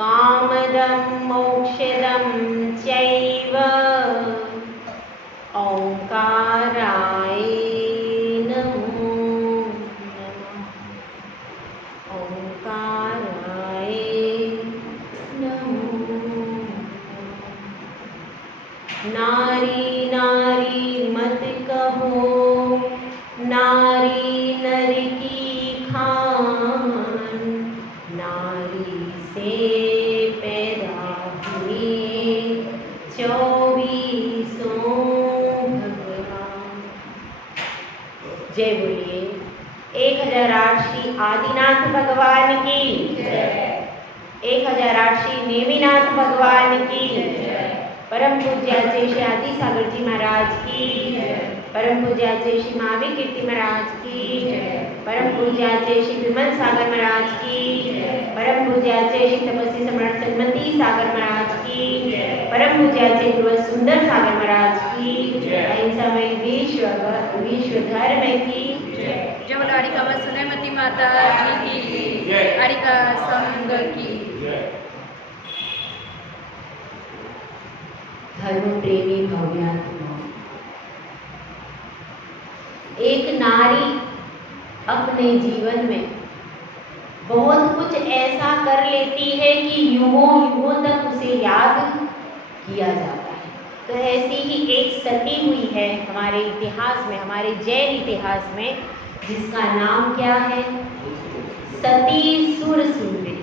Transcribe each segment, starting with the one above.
कामदं मोक्षदं चैव ओंकाराय नमो नमः। ओंकाराय नमो नमः। नारी नारी मत कहो, नारी नर की खान, नारी से पैदा हुए 24 भगवान। जय बोलिए 1008 श्री आदिनाथ भगवान की जय। 1008 श्री नेमिनाथ भगवान की जय। परम पूज्य आचार्य श्री आदि सागर जी महाराज की जय। परम पूज्य आचार्य श्री महावीर कीर्ति महाराज की जय। परम पूज्य आचार्य श्री विमल सागर महाराज की जय। परम पूज्य आचार्य श्री तपस्वी सम्राट सन्मति सागर महाराज की जय। परम पूज्य आचार्य गुरु सुंदर सागर महाराज की जय। अहिंसा में विश्व धर्म की जय। जब लाड़िका सुनैमती माता जी की जय। लाड़िका संघ की जय। धर्म प्रेमी भव्यात्मा, एक नारी अपने जीवन में बहुत कुछ ऐसा कर लेती है कि युगों युगों तक उसे याद किया जाता है। तो ऐसी ही एक सती हुई है हमारे इतिहास में, हमारे जैन इतिहास में, जिसका नाम क्या है? सती सुरसुंदरी।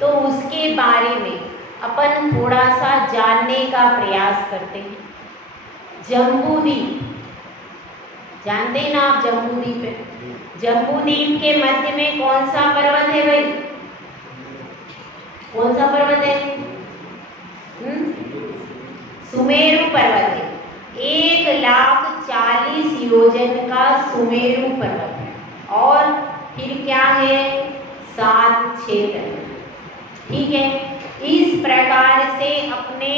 तो उसके बारे में अपन थोड़ा सा जानने का प्रयास करते हैं। जम्बूद्वीप जानते हैं ना आप? जम्बूद्वीप है। जम्बूद्वीप के मध्य में कौन सा पर्वत है भाई? कौन सा पर्वत है? सुमेरु पर्वत है। 1,40,000 योजन का सुमेरु पर्वत है। और फिर क्या है? 7 क्षेत्र। ठीक है। इस प्रकार से अपने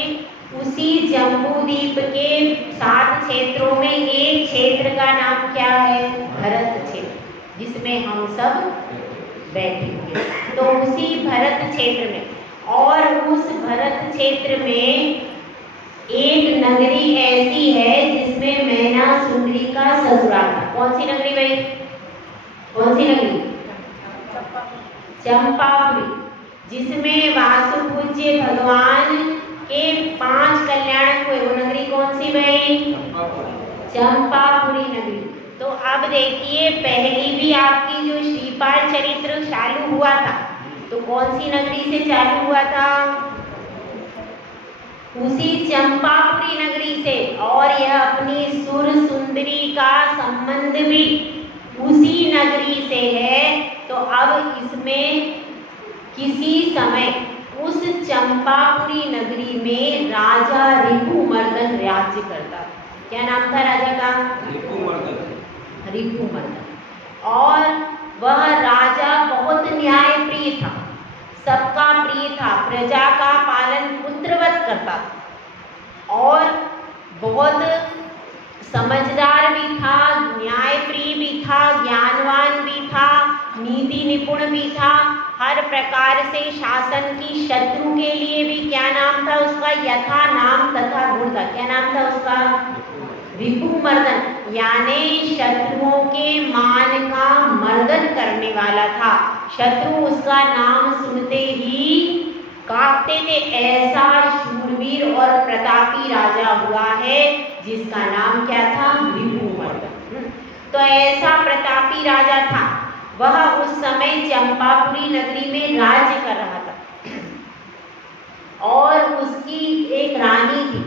उसी जम्बूद्वीप के 7 क्षेत्रों में एक क्षेत्र का नाम क्या है? भरत क्षेत्र, जिसमें हम सब बैठे हुए। तो उसी भरत क्षेत्र में, और उस भरत क्षेत्र में एक नगरी ऐसी है जिसमें मैना सुंदरी का ससुराल था। कौन सी नगरी भाई? कौन सी नगरी? चंपापुरी, जिसमें वासुपूज्य भगवान के 5 कल्याण हुए। वो नगरी कौन सी भाई? चंपापुरी नगरी। तो अब देखिए, पहली भी आपकी जो श्रीपाल चरित्र चालू हुआ था, तो कौन सी नगरी से चालू हुआ था? उसी चंपापुरी नगरी से। और यह अपनी सुरसुंदरी का संबंध भी उसी नगरी से है। तो अब इसमें किसी समय उस चंपापुरी नगरी में राजा रिपुमर्दन राज्य करता था। क्या नाम था राजा का? रिपुमर्दन। और वह राजा बहुत न्यायप्रिय था, सबका प्रिय था, प्रजा का पालन पुत्रवत करता था, और बहुत समझदार भी था, न्यायप्रिय भी था, ज्ञानवान भी था, नीति निपुण भी था। हर प्रकार से शासन की शत्रु के लिए भी क्या नाम था उसका? यथा नाम तथा गुण था। क्या नाम था उसका? रिपुमर्दन, यानी शत्रुओं के मान का मर्दन करने वाला था। शत्रु उसका नाम सुनते ही कांपते थे। ऐसा शूरवीर और प्रतापी राजा हुआ है जिसका नाम क्या था? रिपुमर्दन। तो ऐसा प्रतापी राजा था। वह उस समय चंपापुरी नगरी में राज्य कर रहा था, और उसकी एक रानी थी।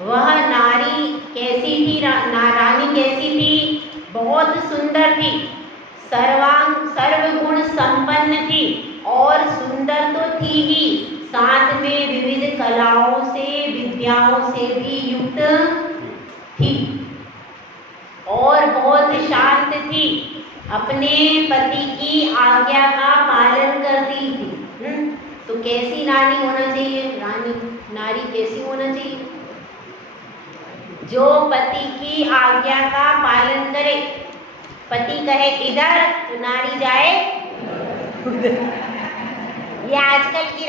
वह नारी कैसी थी? रानी कैसी थी? बहुत सुंदर थी, सर्वगुण संपन्न थी, और सुंदर तो थी ही, साथ में विविध कलाओं से, विद्याओं से भी युक्त थी, और बहुत शांत थी। अपने पति की आज्ञा का पालन करती थी। तो कैसी नारी होना चाहिए? नारी कैसी होना चाहिए? जो पति की आज्ञा का पालन करे। पति कहे इधर तो नारी जाए उधर। ये आजकल की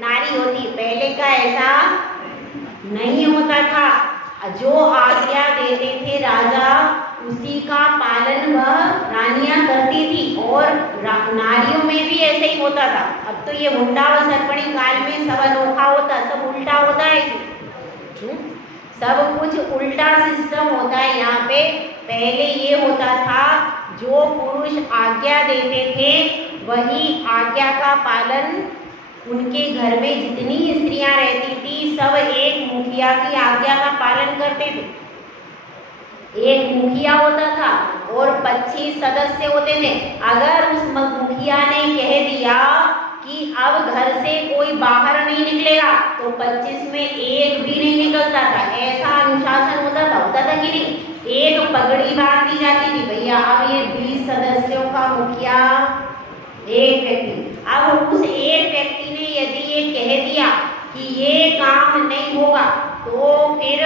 नारी होती, पहले का ऐसा नहीं होता था। जो आज्ञा देते थे राजा, उसी का पालन वह रानियां करती थी, और नारियों में भी ऐसे ही होता था। अब तो ये हुंडा व सरपणी काल में सब अनोखा होता, सब उल्टा होता है, सब कुछ उल्टा सिस्टम होता है यहाँ पे। पहले ये होता था, जो पुरुष आज्ञा देते थे वही आज्ञा का पालन, उनके घर में जितनी स्त्रियां रहती थी सब एक मुखिया की आज्ञा का पालन करते थे। एक मुखिया होता था और 25 सदस्य होते थे। अगर उस मुखिया ने कह दिया कि अब घर से कोई बाहर नहीं निकलेगा, तो 25 में एक भी नहीं निकलता था। ऐसा अनुशासन होता था कि नहीं। एक पगड़ी बांध दी जाती थी, भैया अब ये 20 सदस्यों का मुखिया एक व्यक्ति। अब उस एक व्यक्ति ने यदि ये कह दिया कि ये काम नहीं होगा, तो फिर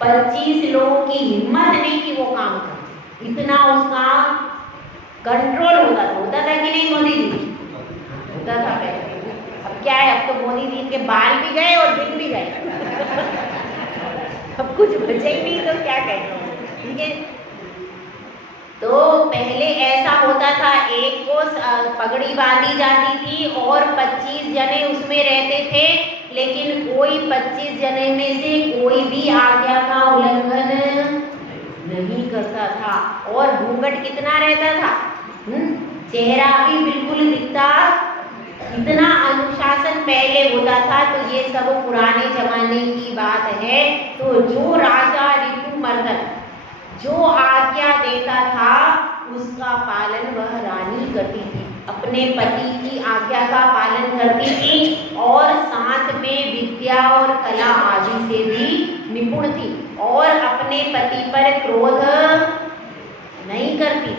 25 लोगों की हिम्मत नहीं कि वो काम करे। इतना उसका कंट्रोल होता था कि नहीं मोदी जी? होता था पहले। अब क्या है, अब तो मोदी जी के बाल भी गए और दिन भी गए। अब कुछ बचे ही नहीं, तो क्या कहें, ठीक है। तो पहले ऐसा होता था, एक को पगड़ी बांधी जाती थी और 25 जने उसमें रहते थे, लेकिन कोई 25 जने में से कोई भी आज्ञा का उल्लंघन नहीं करता था। और घूंघट कितना रहता था, चेहरा भी बिल्कुल दिखता। इतना अनुशासन पहले होता था। तो ये सब पुराने जमाने की बात है। तो जो राजा ऋतुमर्दन जो आज्ञा देता था, उसका पालन वह रानी करती थी, अपने पति की आज्ञा का पालन करती थी, और साथ में विद्या और कला आदि से भी निपुण थी, और अपने पति पर क्रोध नहीं करती।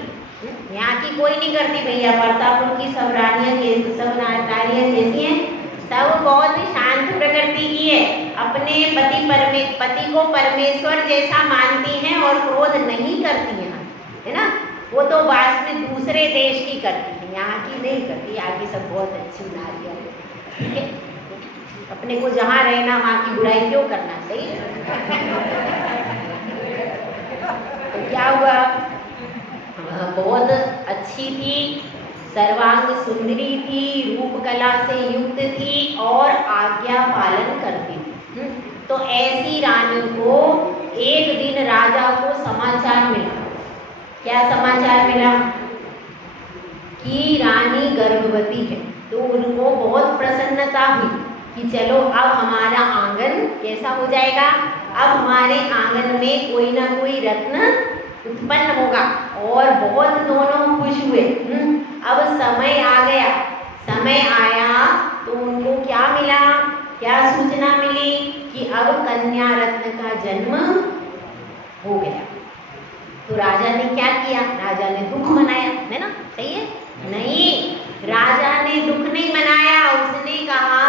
यहाँ की कोई नहीं करती भैया, प्रतापपुर की सब नारियाँ कैसी हैं, सब बहुत शांत प्रकृति की है। अपने पति को परमेश्वर जैसा मानती हैं और क्रोध नहीं करती हैं, है ना। वो तो वास्तव में दूसरे देश की करती है, यहाँ की नहीं करती। यहाँ की सब बहुत अच्छी नारियाँ हैं, ठीक है। अपने को जहाँ रहना, वहाँ की बुराई क्यों करना चाहिए। तो क्या हुआ, बहुत अच्छी थी, सर्वांग सुंदरी थी, रूप कला से युक्त थी और आज्ञा पालन करती थी। तो ऐसी रानी को एक दिन राजा को समाचार मिला। क्या समाचार मिला? कि रानी गर्भवती है। तो उनको बहुत प्रसन्नता हुई कि चलो अब हमारा आंगन कैसा हो जाएगा, अब हमारे आंगन में कोई ना कोई रत्न उत्पन्न होगा। और बहुत दोनों खुश हुए। अब समय आ गया, समय आया तो उनको क्या मिला, क्या सूचना मिली कि अब कन्या रत्न का जन्म हो गया। तो राजा ने क्या किया, राजा ने दुख मनाया, है ना, सही है। नहीं, राजा ने दुख नहीं मनाया, उसने कहा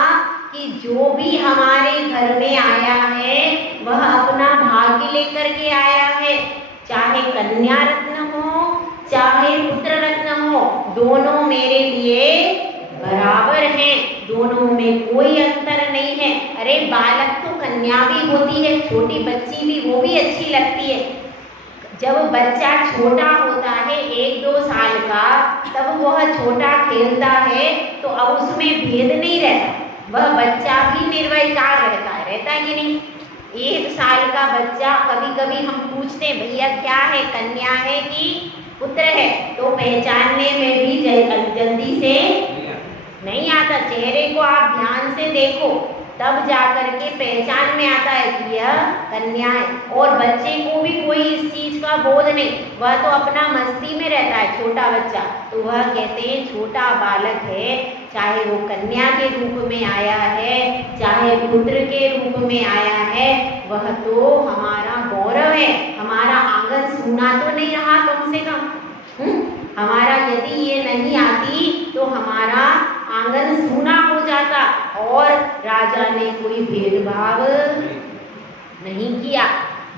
कि जो भी हमारे घर में आया है वह अपना भाग्य लेकर के आया है। चाहे कन्या रत्न हो, चाहे पुत्र रत्न हो, दोनों मेरे लिए बराबर हैं, दोनों में कोई अंतर नहीं है। अरे बालक तो कन्या भी होती है, छोटी बच्ची भी, वो भी अच्छी लगती है। जब बच्चा छोटा होता है 1-2 साल का, तब वह छोटा खेलता है, तो अब उसमें भेद नहीं रहता, वह बच्चा भी निर्विकार रहता है कि नहीं। 1 साल का बच्चा, कभी कभी हम पूछते हैं भैया क्या है, कन्या है कि पुत्र है, तो पहचानने में भी जल्दी से नहीं आता। चेहरे को आप ध्यान से देखो, तब जाकर के पहचान में आता है कि यह कन्या है। और बच्चे को भी कोई इस चीज का बोध नहीं, वह तो अपना मस्ती में रहता है छोटा बच्चा। तो वह कहते हैं छोटा बालक है, चाहे वो कन्या के रूप में आया है, चाहे पुत्र के रूप में आया है, वह तो हमारा गौरव है। हमारा आंगन सूना तो नहीं रहा, कम से कम हमारा यदि ये नहीं आती तो हमारा आंगन सूना हो जाता। और राजा ने कोई भेदभाव नहीं किया,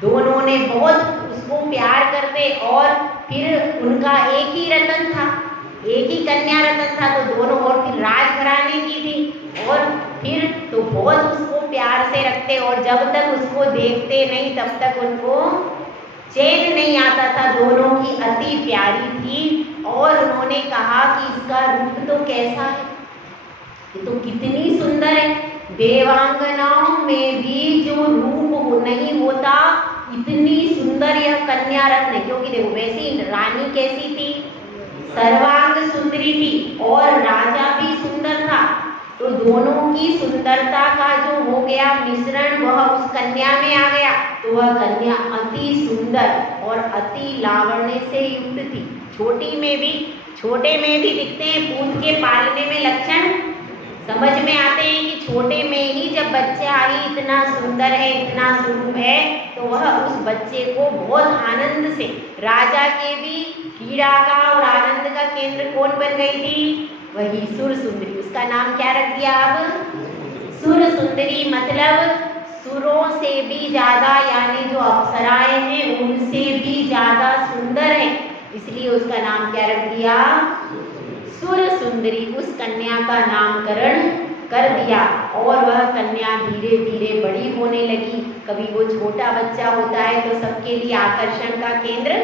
दोनों ने बहुत उसको प्यार करते। और फिर उनका एक ही रतन था, एक ही कन्या रत्न था तो दोनों, और फिर राजघराने की थी, और फिर तो बहुत उसको प्यार से रखते, और जब तक उसको देखते नहीं तब तक उनको चैन नहीं आता था। दोनों की अति प्यारी थी, और उन्होंने कहा कि इसका रूप तो कैसा है, ये तो कितनी सुंदर है। देवांगनाओं में भी जो रूप नहीं होता, इतनी सुंदर यह कन्या रत्न है। क्योंकि देखो वैसी रानी कैसी थी, सर्वांग सुंदरी थी, और राजा भी सुंदर था। तो दोनों की सुंदरता का जो हो गया मिश्रण, वह उस कन्या में आ गया। तो वह कन्या अति सुंदर और अति लावण्य से युक्त थी। छोटे में भी दिखते हैं, पूत के पालने में लक्षण समझ में आते हैं कि छोटे में ही जब बच्चा ही इतना सुंदर है, इतना स्वरूप है, तो वह उस बच्चे को बहुत आनंद से, राजा के भी पीड़ा का और आनंद का केंद्र कौन बन गई थी, वही सुर सुंदरी। उसका नाम क्या रख दिया अब, सुर सुंदरी। मतलब सुरों से भी ज्यादा, यानी जो अप्सराएं हैं उनसे भी ज्यादा सुंदर है, इसलिए उसका नाम क्या रख दिया, सुर सुंदरी। उस कन्या का नामकरण कर दिया, और वह कन्या धीरे धीरे बड़ी होने लगी। कभी वो छोटा बच्चा होता है तो सबके लिए आकर्षण का केंद्र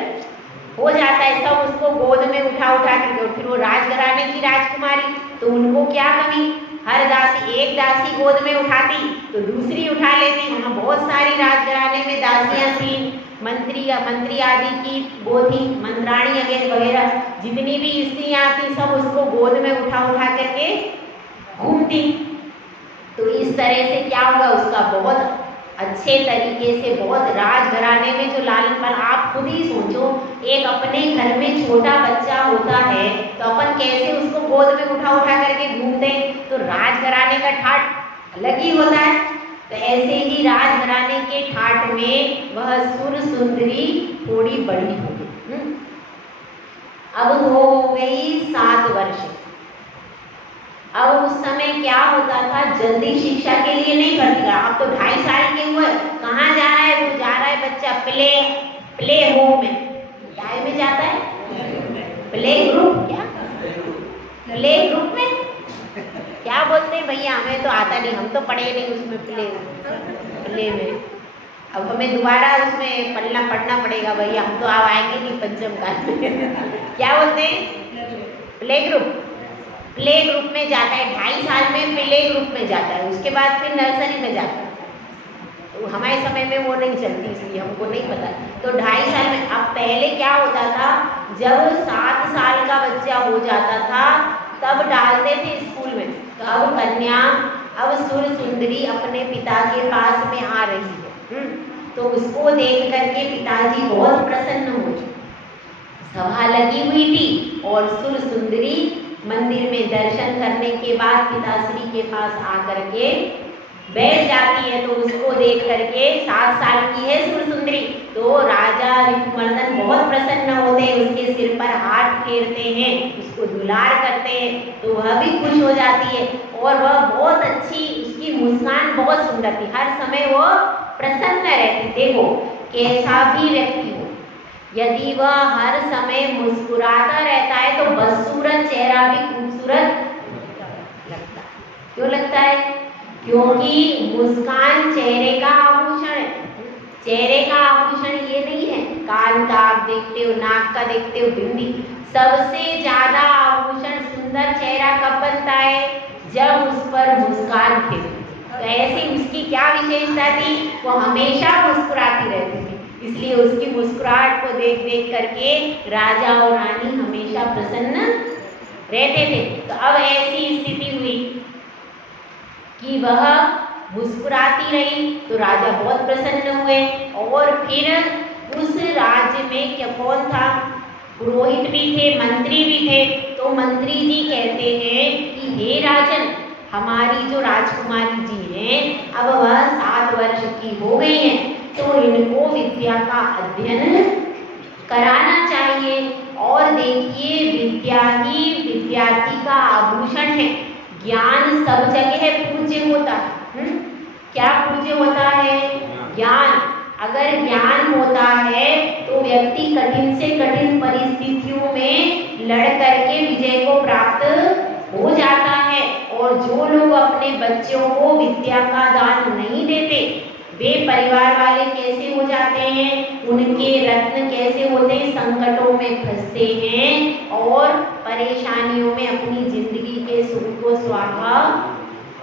हो जाता है, सब उसको गोद में उठा के, फिर वो राजघराने की राजकुमारी, तो उनको क्या कमी, हर दासी, एक दासी गोद में उठाती तो दूसरी उठा लेती। वहाँ बहुत सारी राजघराने में दासियां थी, मंत्री आदि की वो थी, मंत्राणी वगैरह जितनी भी स्त्रियां थी, सब उसको गोद में उठा करके घूमती। तो इस तरह से क्या होगा, उसका बहुत अच्छे तरीके से, बहुत राजघराने में जो लालन पालन, आप खुद ही सोचो, एक अपने घर में छोटा बच्चा होता है तो अपन कैसे उसको गोद में उठा करके घूमते हैं, तो राजघराने का ठाट अलग ही होता है। तो ऐसे ही राजघराने के ठाट में वह सुर सुंदरी थोड़ी बड़ी हो गई। अब हो गई 7 वर्ष। अब उस समय क्या होता था, जल्दी शिक्षा के लिए नहीं भर्ती करा। अब तो 2.5 साल के हुए, कहाँ जा रहा है, वो जा रहा है बच्चा प्ले होम में, क्या में जाता है, प्ले ग्रुप, क्या प्ले ग्रुप में क्या बोलते हैं भैया, हमें तो आता नहीं, हम तो पढ़े नहीं उसमें प्ले में। अब हमें दोबारा उसमें पढ़ना पड़ेगा भैया, हम तो अब आएंगे नहीं पंचम काल में। क्या बोलते हैं, प्ले ग्रुप में जाता है। 2.5 साल में प्ले ग्रुप में जाता है, उसके बाद फिर नर्सरी में जाता है। तो हमारे समय में वो नहीं चलती, इसलिए हमको नहीं पता। तो 2.5 साल में, अब पहले क्या होता था, जब 7 साल का बच्चा हो जाता था तब डालते थे स्कूल में। तो अब कन्या, अब सुर सुंदरी अपने पिता के पास में आ रही है, तो उसको देख करके पिताजी बहुत प्रसन्न हुए। सभा लगी हुई थी और सुर सुंदरी मंदिर में दर्शन करने के बाद पिताश्री के पास आकर के बैठ जाती है। तो उसको देख करके, 7 साल की है सुर सुंदरी, तो राजा ऋतुमर्दन बहुत प्रसन्न होते हैं, उसके सिर पर हाथ फेरते हैं, उसको दुलार करते हैं, तो वह भी खुश हो जाती है। और वह बहुत अच्छी, उसकी मुस्कान बहुत सुंदर थी, हर समय वो प्रसन्न रहती। देखो कैसा भी व्यक्ति हो, यदि वह हर समय मुस्कुराता रहता है तो बदसूरत चेहरा भी खूबसूरत लगता है। क्यों लगता है? क्योंकि मुस्कान चेहरे का आभूषण है। चेहरे का आभूषण ये नहीं है कान का आप देखते हो, नाक का देखते हो, बिंदी। सबसे ज्यादा आभूषण सुंदर चेहरा कब बनता है? जब उस पर मुस्कान थे। तो ऐसी उसकी क्या विशेषता थी? वो हमेशा मुस्कुराती रहती थी, इसलिए उसकी मुस्कुराहट को देख देख करके राजा और रानी हमेशा प्रसन्न रहते थे। तो अब ऐसी स्थिति हुई कि वह मुस्कुराती रही, तो राजा बहुत प्रसन्न हुए। और फिर उस राज्य में क्या कौन था? पुरोहित भी थे, मंत्री भी थे। तो मंत्री जी कहते हैं कि हे राजन, हमारी जो राजकुमारी जी हैं, अब वह 7 वर्ष की हो गई हैं, तो इनको विद्या का अध्ययन कराना चाहिए। और देखिए, विद्या ही विद्यार्थी का आभूषण है। ज्ञान सब जगह पूज्य होता है। क्या पूज्य होता है? ज्ञान। अगर ज्ञान होता है तो व्यक्ति कठिन से कठिन परिस्थितियों में लड़ करके विजय को प्राप्त हो जाता है। और जो लोग अपने बच्चों को विद्या का दान नहीं देते, वे परिवार वाले कैसे हो जाते हैं, उनके रत्न कैसे होते हैं, संकटों में फंसते हैं और परेशानियों में अपनी जिंदगी के सुख को स्वाहा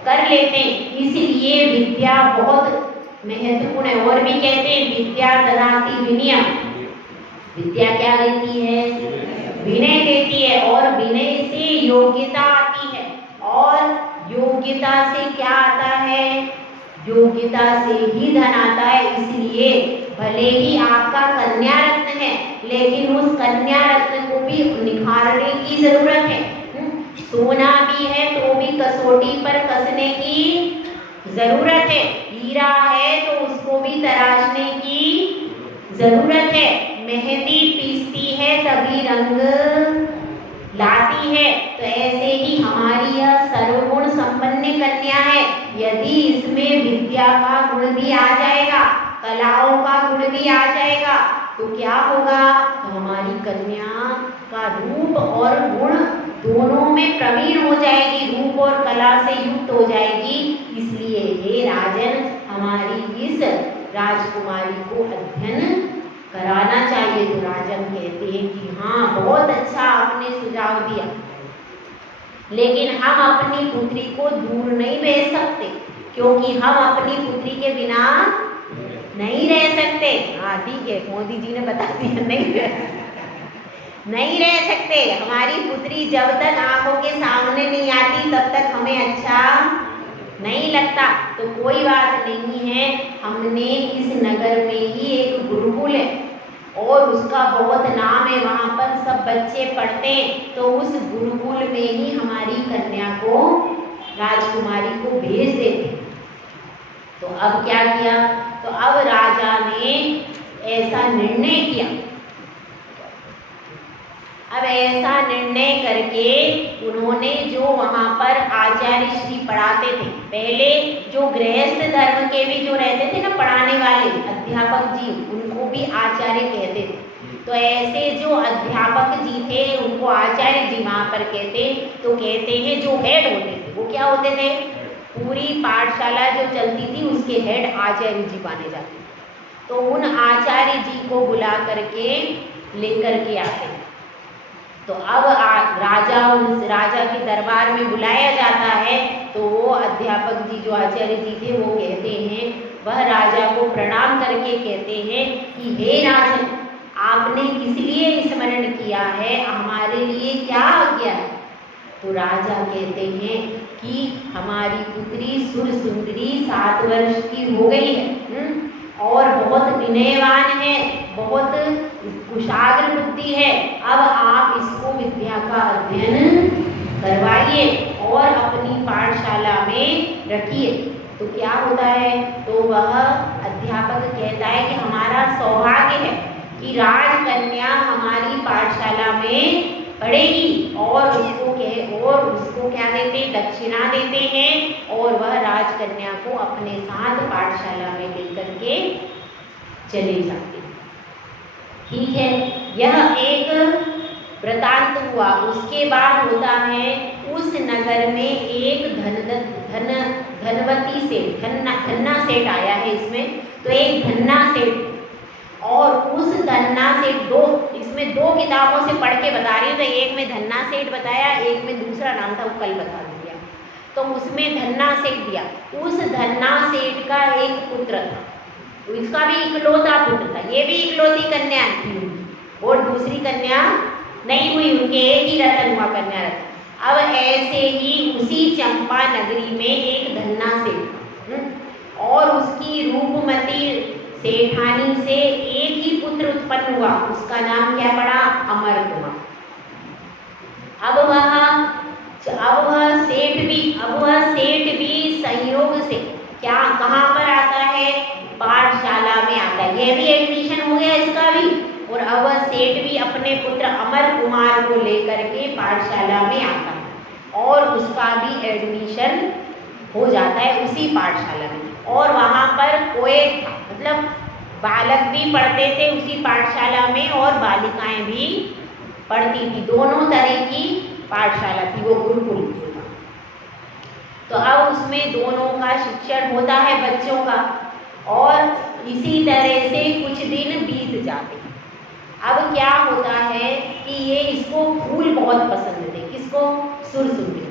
कर लेते हैं। इसलिए विद्या बहुत महत्वपूर्ण है। और भी कहते हैं विद्या ददाति विनय, विद्या क्या देती है, विनय देती है। और विनय से योग्यता आती है, और योग्यता से क्या आता है, योग्यता से ही धन आता है। इसलिए भले ही आपका कन्या रत्न है, लेकिन उस कन्या रत्न को भी निखारने की जरूरत है। सोना भी है तो भी कसौटी पर कसने की जरूरत है। हीरा है तो उसको भी तराशने की जरूरत है। मेहंदी पीसती है तभी रंग लाती है। तो ऐसे ही हमारी यह सर्वगुण संपन्न कन्या है। यदि इसमें विद्या का गुण भी आ जाएगा, कलाओं का गुण भी आ जाएगा, तो क्या होगा, तो हमारी कन्या का रूप और गुण दोनों में प्रवीण हो जाएगी, रूप और कला से युक्त हो जाएगी। इसलिए हे राजन, हमारी इस राजकुमारी को अध्ययन कराना चाहिए। तो राजन कहते हैं कि हाँ, बहुत अच्छा आपने सुझाव दिया, लेकिन हम अपनी पुत्री को दूर नहीं भेज सकते, क्योंकि हम अपनी पुत्री के बिना नहीं रह सकते। हाँ ठीक है, मोदी जी ने बता दिया, नहीं रह सकते। हमारी पुत्री जब तक आंखों के सामने नहीं आती तब तक हमें अच्छा नहीं लगता। तो कोई बात नहीं है, हमने इस नगर में ही एक गुरुकुल है और उसका बहुत नाम है, वहाँ पर सब बच्चे पढ़ते हैं। तो उस गुरुकुल में ही हमारी कन्या को, राजकुमारी को भेज देते। तो अब क्या किया, तो अब राजा ने ऐसा निर्णय किया। अब ऐसा निर्णय करके उन्होंने, जो वहाँ पर आचार्य श्री पढ़ाते थे, पहले जो गृहस्थ धर्म के भी जो रहते थे ना पढ़ाने वाले अध्यापक जी, उनको भी आचार्य कहते थे। तो ऐसे जो अध्यापक जी थे उनको आचार्य जी वहाँ पर कहते। तो कहते हैं जो हेड होते थे वो क्या होते थे, पूरी पाठशाला जो चलती थी उसके हेड आचार्य जी माने जाते। तो उन आचार्य जी को बुला करके लेकर के आते। तो अब राजा के दरबार में बुलाया जाता है। तो वो अध्यापक जी जो आचार्य जी थे वो कहते हैं, वह राजा को प्रणाम करके कहते हैं कि हे राजन, आपने किस लिए स्मरण किया है, हमारे लिए क्या आज्ञा है। तो राजा कहते हैं कि हमारी पुत्री सुर सुंदरी 7 वर्ष की हो गई है और बहुत विनयवान है, बहुत कुशाग्र बुद्धि है। अब आप इसको विद्या का अध्ययन करवाइए और अपनी पाठशाला में रखिए। तो क्या होता है, तो वह अध्यापक कहता है कि हमारा सौभाग्य है कि राजकन्या हमारी पाठशाला में पढ़ेगी। और उसको क्या देते हैं, दक्षिणा देते हैं। और वह राजकन्या को अपने साथ पाठशाला में लेकर के चले जाते हैं। ठीक है, यह एक वृतांत हुआ। उसके बाद होता है, उस नगर में एक धनवती सेठ, धन्ना सेठ आया है इसमें। तो एक धन्ना सेठ, और उस धन्ना सेठ, इसमें 2 किताबों से पढ़ के बता रही हूँ। तो एक में धन्ना सेठ बताया, एक में दूसरा नाम था, वो कल बता दिया। तो उसमें धन्ना सेठ दिया। उस धन्ना सेठ का एक पुत्र था, तो इसका भी इकलौता पुत्र था। ये भी इकलौती कन्या थी और दूसरी कन्या नहीं हुई, उनके एक ही रतन हुआ, कन्या रतन। अब ऐसे ही उसी चंपा नगरी में एक धन्ना सेठ और उसकी रूपमती सेठानी से एक ही पुत्र उत्पन्न हुआ। उसका नाम क्या पड़ा, अमर कुमार। अब वह सेठ भी संयोग से क्या, कहाँ पर आता है, पाठशाला में आता है। यह भी एडमिशन हो गया इसका भी। और अब वह सेठ भी अपने पुत्र अमर कुमार को लेकर के पाठशाला में आता है और उसका भी एडमिशन हो जाता है उसी पाठशाला में। और वहाँ पर कोएट था, मतलब बालक भी पढ़ते थे उसी पाठशाला में और बालिकाएं भी पढ़ती थी, दोनों तरह की पाठशाला थी वो गुरुकुल जो था। तो अब उसमें दोनों का शिक्षण होता है बच्चों का, और इसी तरह से कुछ दिन बीत जाते हैं। अब क्या होता है कि ये इसको फूल बहुत पसंद थे, किसको? सुरसुंदी।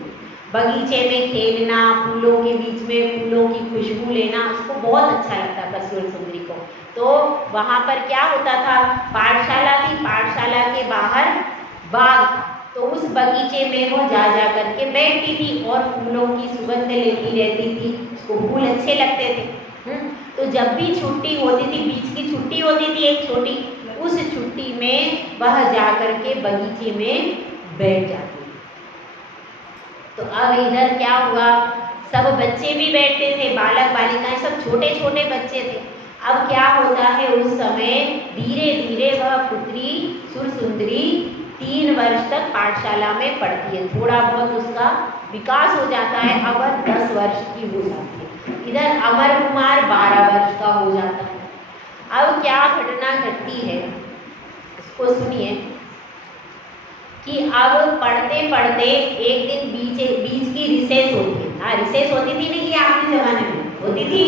बगीचे में खेलना, फूलों के बीच में फूलों की खुशबू लेना उसको बहुत अच्छा लगता था सुरसुंदरी को। तो वहाँ पर क्या होता था, पाठशाला थी, पाठशाला के बाहर बाग था, तो उस बगीचे में वो जा करके बैठती थी और फूलों की सुगंध लेती रहती थी, उसको फूल अच्छे लगते थे। तो जब भी छुट्टी होती थी, बीच की छुट्टी होती थी एक छोटी, उस छुट्टी में वह जा करके बगीचे में बैठ जाती। तो अब इधर क्या हुआ, सब बच्चे भी बैठते थे, बालक बालिकाएं सब छोटे छोटे बच्चे थे। अब क्या होता है, उस समय धीरे धीरे वह पुत्री सुरसुंदरी 3 वर्ष तक पाठशाला में पढ़ती है, थोड़ा बहुत उसका विकास हो जाता है। अब वह 10 वर्ष की हो जाती है। इधर अमर कुमार 12 वर्ष का हो जाता है। अब क्या घटना घटती है इसको सुनिए कि अब पढ़ते पढ़ते एक दिन बीच की रिसेस होती है। हाँ, रिसेस होती थी नहीं कि आपके जमाने में होती थी,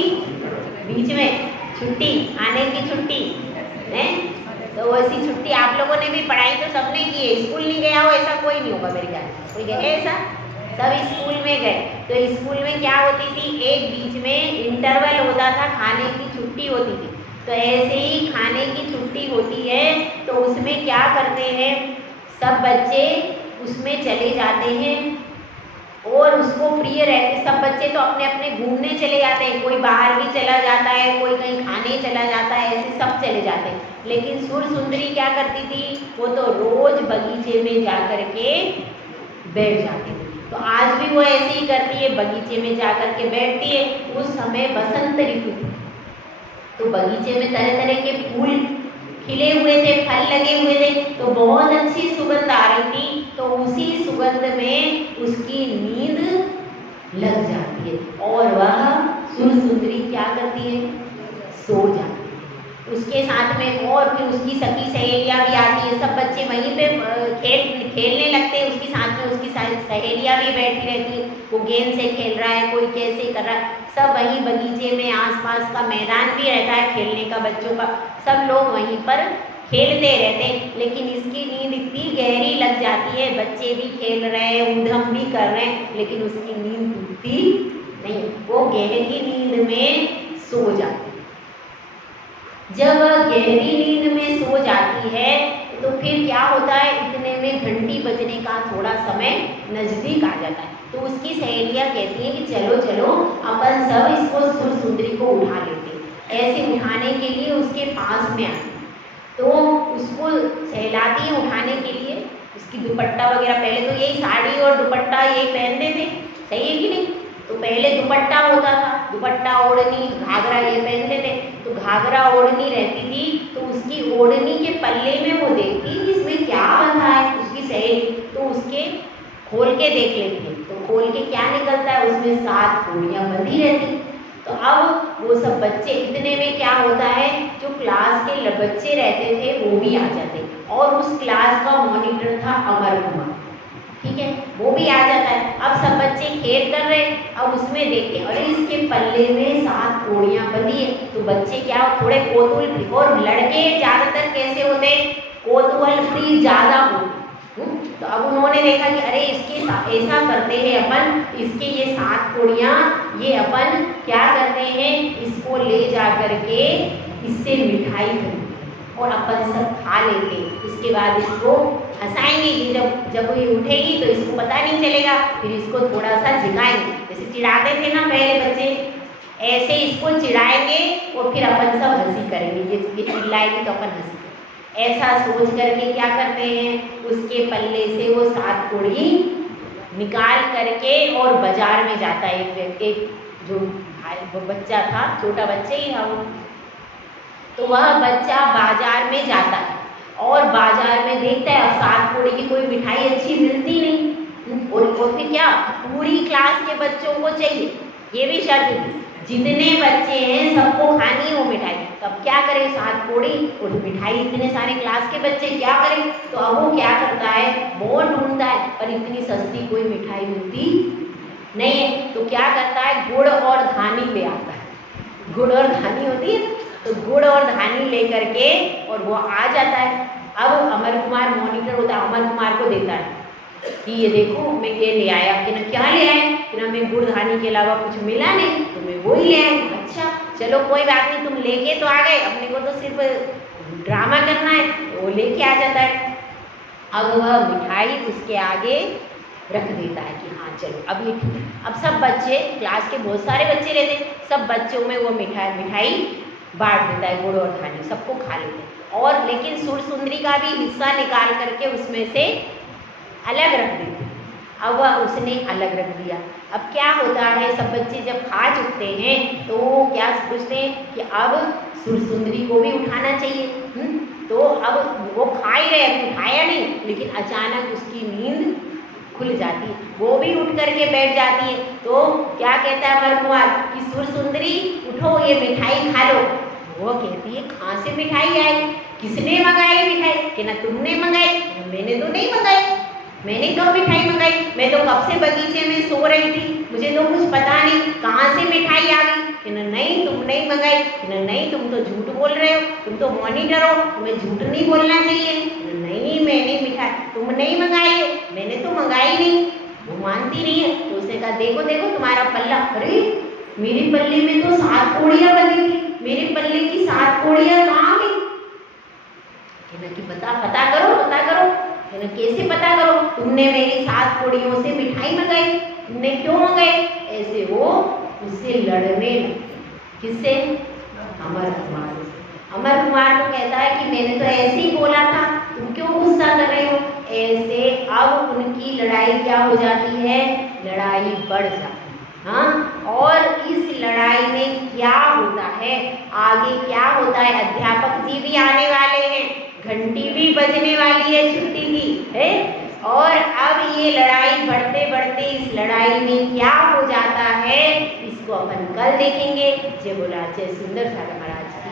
बीच में छुट्टी, आने की छुट्टी है। तो वैसी छुट्टी आप लोगों ने भी पढ़ाई तो सबने की है, स्कूल नहीं गया हो ऐसा कोई नहीं होगा मेरे ख्याल से, कोई गए ऐसा? सब स्कूल में गए। तो स्कूल में क्या होती थी, एक बीच में इंटरवल होता था, खाने की छुट्टी होती थी। तो ऐसे ही खाने की छुट्टी होती है तो उसमें क्या करते हैं, सब बच्चे उसमें चले जाते हैं और उसको प्रिय रहते। सब बच्चे तो अपने अपने घूमने चले जाते हैं, कोई बाहर भी चला जाता है, कोई कहीं खाने चला जाता है, ऐसे सब चले जाते हैं। लेकिन सुरसुंदरी क्या करती थी, वो तो रोज बगीचे में जा करके बैठ जाती थी। तो आज भी वो ऐसे ही करती है, बगीचे में जा करके बैठती है। उस समय बसंत ऋतु थी, तो बगीचे में तरह तरह के फूल खिले हुए थे, फल लगे हुए थे, तो बहुत अच्छी सुगंध आ रही थी। तो उसी सुगंध में उसकी नींद लग जाती है और वह सुरसुंदरी क्या करती है, सो जाती है। उसके साथ में और फिर उसकी सखी सहेलियाँ भी आती है, सब बच्चे वहीं पे खेलने लगते हैं, उसके साथ में उसकी सहेलियाँ भी बैठी रहती है। वो गेंद से खेल रहा है, कोई कैसे कर रहा है, सब वहीं बगीचे में आसपास का मैदान भी रहता है खेलने का बच्चों का, सब लोग वहीं पर खेलते रहते हैं। लेकिन इसकी नींद इतनी गहरी लग जाती है, बच्चे भी खेल रहे हैं, ऊधम भी कर रहे हैं, लेकिन उसकी नींद टूटती नहीं, वो गहरी नींद में सो जाती है। जब गहरी नींद में सो जाती है तो फिर क्या होता है, इतने में घंटी बजने का थोड़ा समय नजदीक आ जाता है। तो उसकी सहेलियाँ कहती हैं कि चलो चलो अपन सब इसको सुरसुंदरी को उठा लेते हैं। ऐसे उठाने के लिए उसके पास में आती, तो उसको सहलाती है उठाने के लिए। उसकी दुपट्टा वगैरह, पहले तो यही साड़ी और दुपट्टा यही पहनते थे, सही है कि नहीं? तो पहले दुपट्टा होता था, दुपट्टा ओढ़नी घाघरा ये पहनते थे। तो घाघरा ओढ़नी रहती थी, तो उसकी ओढ़नी के पल्ले में वो देखती कि इसमें क्या बंधा है, उसकी सहेली, तो उसके खोल के देख लेती है। तो खोल के क्या निकलता है, उसमें 7 पूड़ियाँ बंधी रहती। तो अब वो सब बच्चे, इतने में क्या होता है, जो क्लास के बच्चे रहते थे वो भी आ जाते, और उस क्लास का मॉनिटर था अमर कुमार, ठीक है, वो भी आ जाता है। अब सब बच्चे खेल कर रहे, अब उसमें देखते अरे इसके पल्ले में 7 कोड़ियाँ बंधी है। तो बच्चे क्या थोड़े कौतूहल, और लड़के ज़्यादातर कैसे होते, कौतूहल फ्री ज़्यादा होते। तो अब उन्होंने देखा कि अरे इसके ऐसा करते हैं अपन, इसके ये 7 कोड़ियाँ ये अपन क्या करते हैं, इसको ले जा करके इससे मिठाई खरीदते और अपन सब खा लेंगे। उसके बाद इसको हंसाएंगे कि जब ये उठेगी तो इसको पता नहीं चलेगा, फिर इसको थोड़ा सा झिकाएंगे, जैसे चिढ़ाते थे ना पहले बच्चे, ऐसे इसको चिढ़ाएंगे और फिर अपन सब हंसी करेंगे, ये चिल्लाएगी तो अपन हंसी। ऐसा सोच करके क्या करते हैं, उसके पल्ले से वो 7 कोड़ी निकाल करके और बाजार में जाता है। एक जो वो बच्चा था, छोटा बच्चा ही था वो, तो वह बच्चा बाजार में जाता है और बाजार में देखता है 7 कोड़ी की कोई मिठाई अच्छी मिलती नहीं, और फिर क्या, पूरी क्लास के बच्चों को चाहिए, ये भी शर्त थी, जितने बच्चे हैं सबको खानी है वो मिठाई। तो अब क्या करें, 7 कोड़ी और मिठाई, इतने सारे क्लास के बच्चे क्या करें, तो अब वो क्या करता है, बहुत ढूंढता है, पर इतनी सस्ती कोई मिठाई मिलती नहीं है, तो क्या करता है, गुड़ और धानी ले आता है। गुड़ और धानी होती है, तो गुड़ और धानी लेकर के और वो आ जाता है। अब अमर कुमार मॉनिटर होता है, अमर कुमार को देता है कि ये देखो मैं ये ले आया, कि ना क्या ले आए, कि ना मैं गुड़ धानी के अलावा कुछ मिला नहीं, तो मैं वो ही ले आई। अच्छा चलो कोई बात नहीं, तुम लेके तो आ गए, अपने को तो सिर्फ ड्रामा करना है, तो वो लेके आ जाता है। अब वह मिठाई उसके आगे रख देता है कि हाँ चलो अब ये ठीक है। अब सब बच्चे, क्लास के बहुत सारे बच्चे रहते हैं, सब बच्चों में वो मिठाई बांट देता है, गुड़ और धानी सबको खा लेते हैं। और लेकिन सुर सुंदरी का भी हिस्सा निकाल करके उसमें से अलग रख देते हैं। अब वह उसने अलग रख दिया। अब क्या होता है, सब बच्चे जब खा चुकते हैं तो क्या सोचते हैं कि अब सुर सुंदरी को भी उठाना चाहिए। तो अब वो खा ही रहे, अभी उठाया नहीं, लेकिन अचानक उसकी नींद खुल जाती है, वो भी उठ करके बैठ जाती है। तो क्या कहता है अमर कुमार कि सुर सुंदरी उठो, ये मिठाई खा लो। वो कहती है कहाँ से मिठाई आई, किसने मंगाई मिठाई, कि ना तुमने मंगाई, मैंने तो नहीं मंगाई, मैंने कब मिठाई मंगाई, मैं तो कब से बगीचे में सो रही थी, मुझे तो कुछ पता नहीं, कहाँ से मिठाई आ गई, कि ना नहीं तुम नहीं मंगाई, कि ना नहीं तुम तो झूठ बोल रहे हो, तुम तो मॉनिटर हो, तुम्हें झूठ नहीं बोलना चाहिए, नहीं मैंने मिठाई तुम नहीं मंगाई है, मैंने तो मंगाई नहीं। वो मानती नहीं है, तो उसने कहा देखो देखो तुम्हारा पल्ला, अरे मेरे पल्ले में तो 7 कोड़ियाँ बनी थी, मेरे पल्ले की 7 कोड़ियाँ कहाँ गई, कि पता करो, कैसे पता करो, तुमने मेरी 7 कोड़ियों से मिठाई मंगाई, तुमने क्यों मंगाई, ऐसे वो उससे लड़ने लगे। किससे, अमर कुमार से। अमर कुमार तो कहता है कि मैंने तो ऐसे ही बोला था, तुम क्यों गुस्सा कर रहे हो। ऐसे अब उनकी लड़ाई क्या हो जाती है, लड़ाई बढ़ जाती है। हाँ, और इस लड़ाई में क्या होता है, आगे क्या होता है, अध्यापक जी भी आने वाले हैं, घंटी भी बजने वाली है छुट्टी की है, और अब ये लड़ाई बढ़ते बढ़ते इस लड़ाई में क्या हो जाता है, इसको अपन कल देखेंगे। जय बोला जय सुंदर सागर महाराज की।